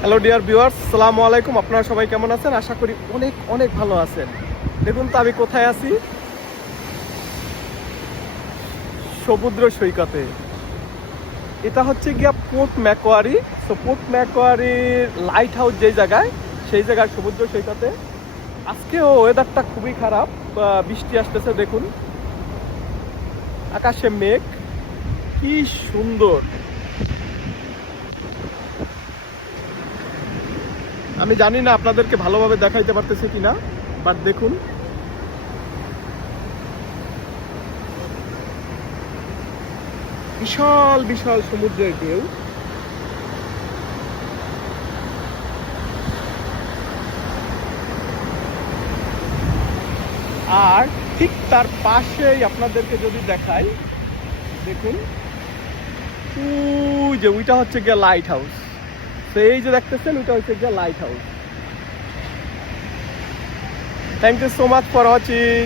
Hello dear viewers আসসালামু আলাইকুম। আপনারা সবাই কেমন আছেন? আশা করি অনেক অনেক ভালো আছেন। দেখুন তো আমি কোথায় আছি। সমুদ্র সৈকতে। এটা হচ্ছে গিয়া পোর্ট ম্যাকোয়ারি। তো পোর্ট ম্যাকোয়ারির লাইট হাউস যেই জায়গায়, সেই জায়গায় সমুদ্র সৈকতে। আজকেও ওয়েদারটা খুবই খারাপ। বৃষ্টি আসতেছে, দেখুন। আকাশে মেঘ। কি সুন্দর। আমি জানি না আপনাদেরকে ভালোভাবে দেখাইতে পারতেছি কিনা বাট দেখুন। বিশাল বিশাল সমুদ্রের ঢেউ। আর ঠিক তার পাশেই আপনাদেরকে যদি দেখাই, দেখুন। যে, ওইটা হচ্ছে গিয়ে লাইট হাউস তো এই যে দেখতেছেন, ওইটা হচ্ছে গিয়ে lighthouse thank you so much for watching